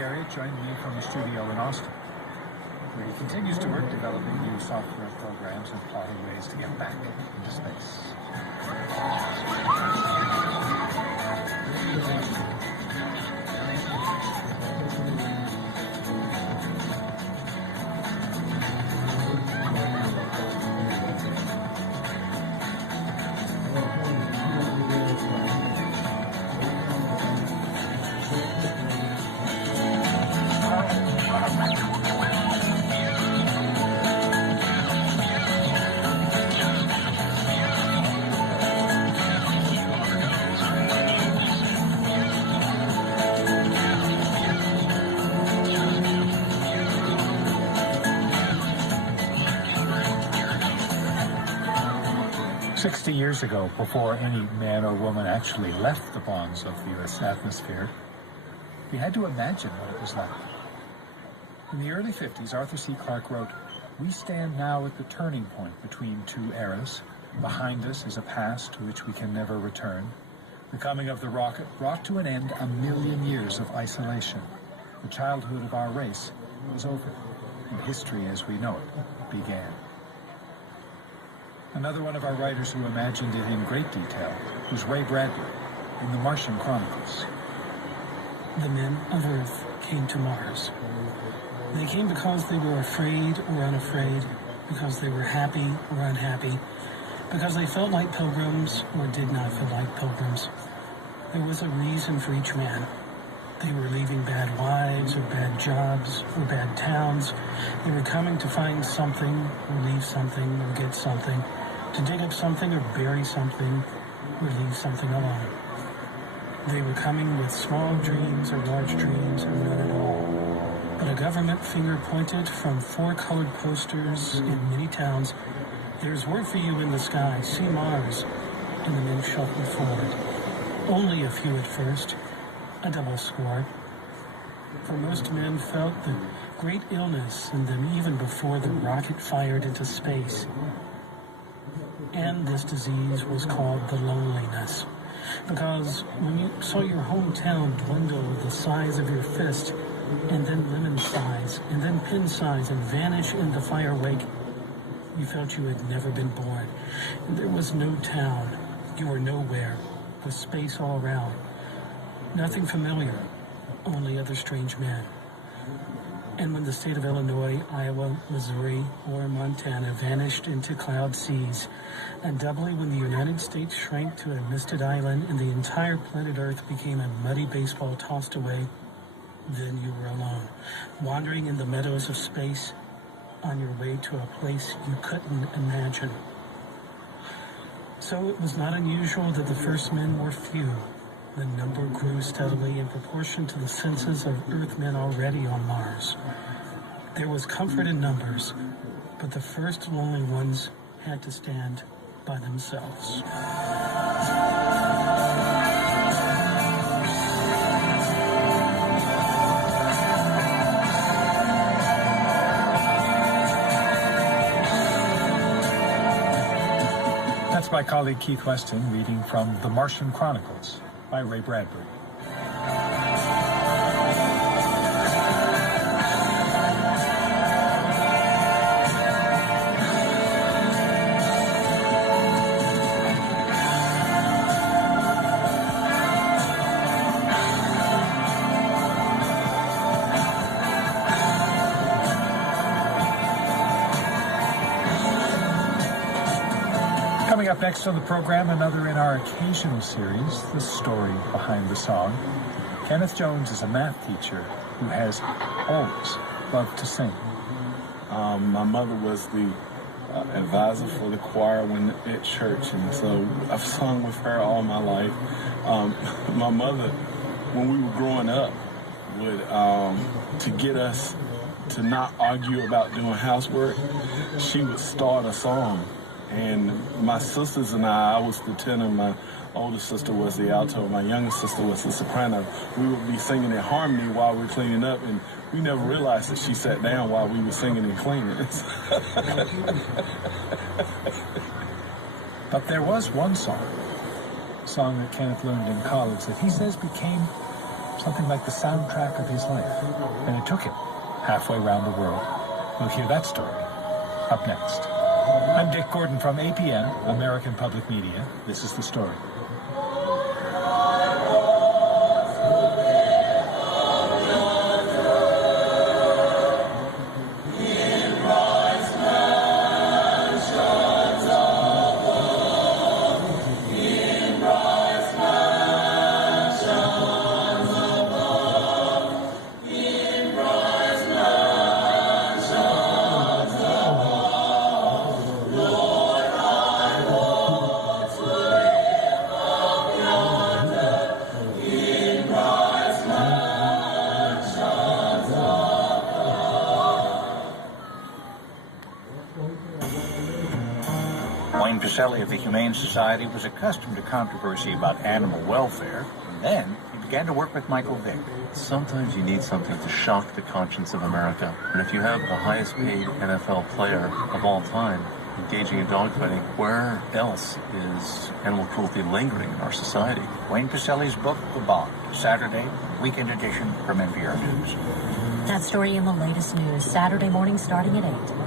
Garrett joined me from the studio in Austin, where he continues to work developing new software programs and plotting ways to get back into space. 60 years ago, before any man or woman actually left the bonds of the Earth's atmosphere, we had to imagine what it was like. In the early 50s, Arthur C. Clarke wrote, "We stand now at the turning point between two eras. Behind us is a past to which we can never return. The coming of the rocket brought to an end 1,000,000 years of isolation. The childhood of our race was over, and history as we know it began." Another one of our writers who imagined it in great detail was Ray Bradbury in The Martian Chronicles. The men of Earth came to Mars. They came because they were afraid or unafraid, because they were happy or unhappy, because they felt like pilgrims or did not feel like pilgrims. There was a reason for each man. They were leaving bad wives or bad jobs or bad towns. They were coming to find something or leave something or get something, to dig up something or bury something or leave something alone. They were coming with small dreams or large dreams or none at all. But a government finger pointed from 4 colored posters in many towns, "There's work for you in the sky, see Mars," and the men shuffled forward. Only a few at first, a double score. For most men felt the great illness in them even before the rocket fired into space. And this disease was called the loneliness. Because when you saw your hometown dwindle the size of your fist, and then lemon size, and then pin size, and vanish in the fire wake, you felt you had never been born. And there was no town. You were nowhere, with space all around. Nothing familiar, only other strange men. And when the state of Illinois, Iowa, Missouri, or Montana vanished into cloud seas, and doubly when the United States shrank to a misted island and the entire planet Earth became a muddy baseball tossed away, then you were alone, wandering in the meadows of space on your way to a place you couldn't imagine. So it was not unusual that the first men were few. The number grew steadily in proportion to the census of Earthmen already on Mars. There was comfort in numbers, but the first lonely ones had to stand by themselves. That's my colleague Keith Weston reading from The Martian Chronicles by Ray Bradbury. Coming up next on the program, another in our occasional series, The Story Behind the Song. Kenneth Jones is a math teacher who has always loved to sing. My mother was the advisor for the choir at church, and so I've sung with her all my life. My mother, when we were growing up, would, to get us to not argue about doing housework, she would start a song. And my sisters and I was the tenor, my older sister was the alto, my younger sister was the soprano. We would be singing in harmony while we were cleaning up, and we never realized that she sat down while we were singing and cleaning. But there was one song, a song that Kenneth learned in college, that he says became something like the soundtrack of his life. And it took him halfway around the world. We'll hear that story up next. I'm Dick Gordon from APM, American Public Media. This is The Story. Of the Humane Society was accustomed to controversy about animal welfare, and then he began to work with Michael Vick. Sometimes you need something to shock the conscience of America. And if you have the highest paid NFL player of all time engaging in dogfighting, where else is animal cruelty lingering in our society? Wayne Pacelli's book, The Bond, Saturday, weekend edition from NPR News. That story in the latest news, Saturday morning starting at 8.